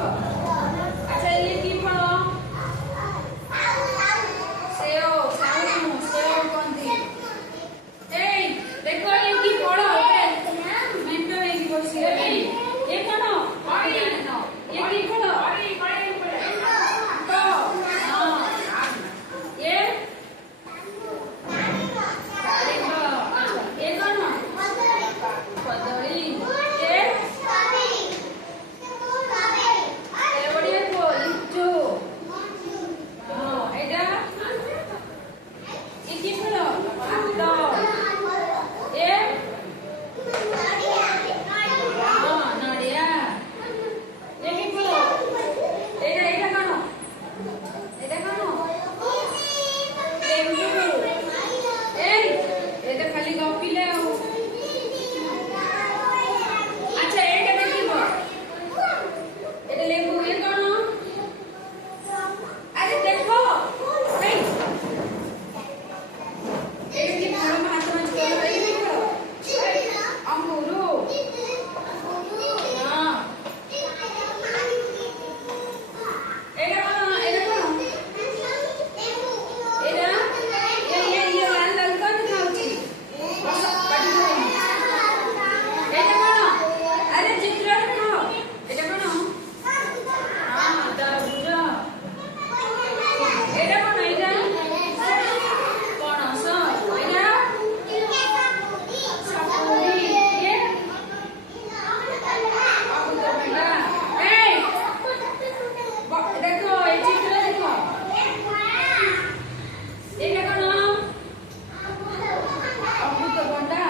अच्छा ये की पढ़ो सेव सेव सेव कौन थी ए देखो ये की पढ़ो मेंटो है की बोल सी ये कौन ये की पढ़ो तो हां ये ये कौन कदली ये बढ़िया को लिचू हां एटा ये की पढ़ो तो ये हां नड़िया ये की पढ़ो एटा एटा कौन लेंबू ए एटा खाली गपिले हो अच्छा एटा देखिबो एटा लेंबू ये कौन अरे देखो ए एटा की बड़ हाथ में करो ए देखो अंगूरो हां एटा कौन ये लाल लाल कौन खाउची बस पाटी करो एटा कौन अरे चित्र खाओ एटा कौन हां तरबूज एटा कौन एटा पणस एटा सपुरी ये अमृतभंडा ए देखो ये चित्र देखो एटा कौन अमृतभंडा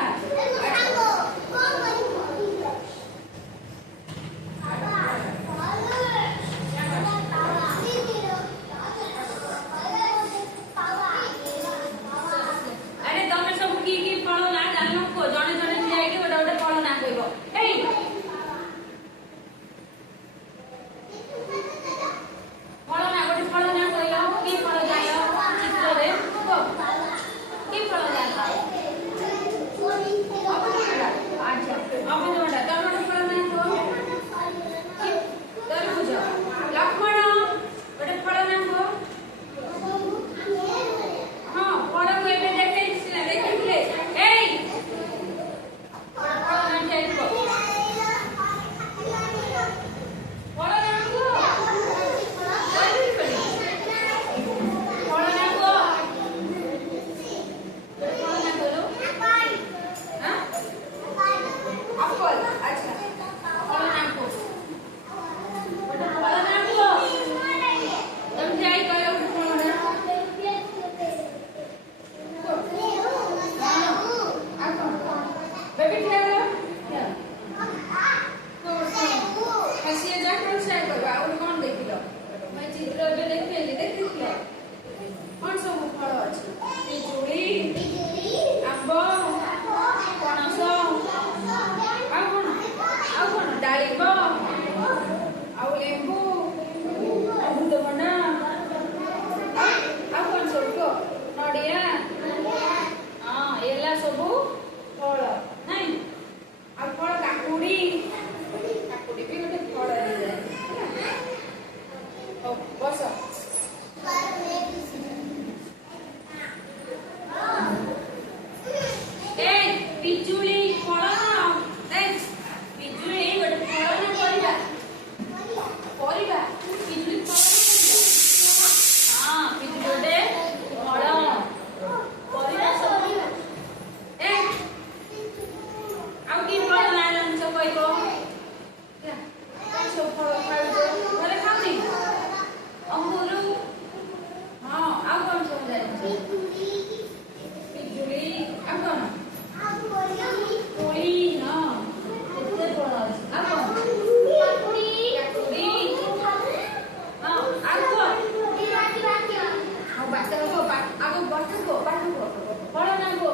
अरे तमे सब की फल ना जानो को जणे जणे ठिया के गोटे गोटे फल ना कहबो एई फल ना गोटे फल ना कहलो की फल जायो चित्र रे की फल जायो अच्छा अमृतभंडा तमे गोटे फल ना कहो तरबूज लक्ष्मण गोटे फल ना कहो हां फल को एबे देखैथिले एई फल ना खाइबो फल ना को फल ना को फल ना बोलो हां एप्पल अच्छा फल ना को गोटे फल ना को तुम जाई करो फल ना बेबी ठेलो हसिए जा कौन से करबा और कौन देखिलो मैं चित्र बे देखिलो कौन सब फल अछि पिजुड़ी आंबो पणस आ कौन डालिंब आ लेंबू अमृतभंडा आ कौन सब को नड़िया हां एला सब फल नहीं आ फल काकुड़ी भी गोटे फल जाए ओ बस ए पिजुली फल ना ए पिजुली गोटे फल ना परिबा पिजुली फल हां पिजुली गोटे फल परिबा सब ए आउ की फल ना जान सब कहबो सब फल खाइबो भले खाउनी अंगूर हां आउ कौन सब जाय पिजुली आ कौन कोली हां केते फल अछि आ कौन काकुड़ी हां आ कौन हां बात को आगो बात को फल ना को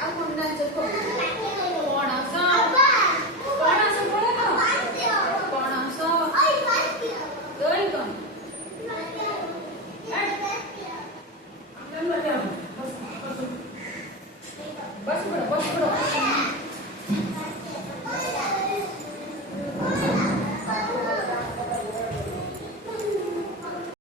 आ कौन ना चको पणस पणस फल ना पणस दई कौन बस बस